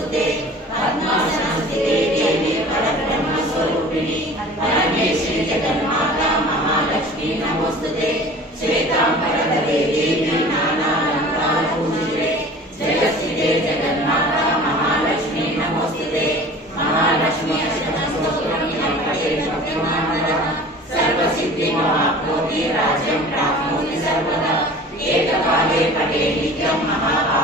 नमोस्तुते पद्मासनस्थिते देवी परब्रह्मस्वरूपिणी परमेश्वरी जगन्माता महालक्ष्मी नमोस्तुते श्वेतांबरधरे देवी नानालंकारपूजिते जयस्थिते जगन्माता महालक्ष्मी नमोस्तुते महालक्ष्मी अष्टकस्तोत्रं पठेत् भक्तिमानः सर्वसिद्धिमवाप्नोति राज्यं प्राप्नोति सर्वदा एककाले पठेत् नित्यं महाभारतं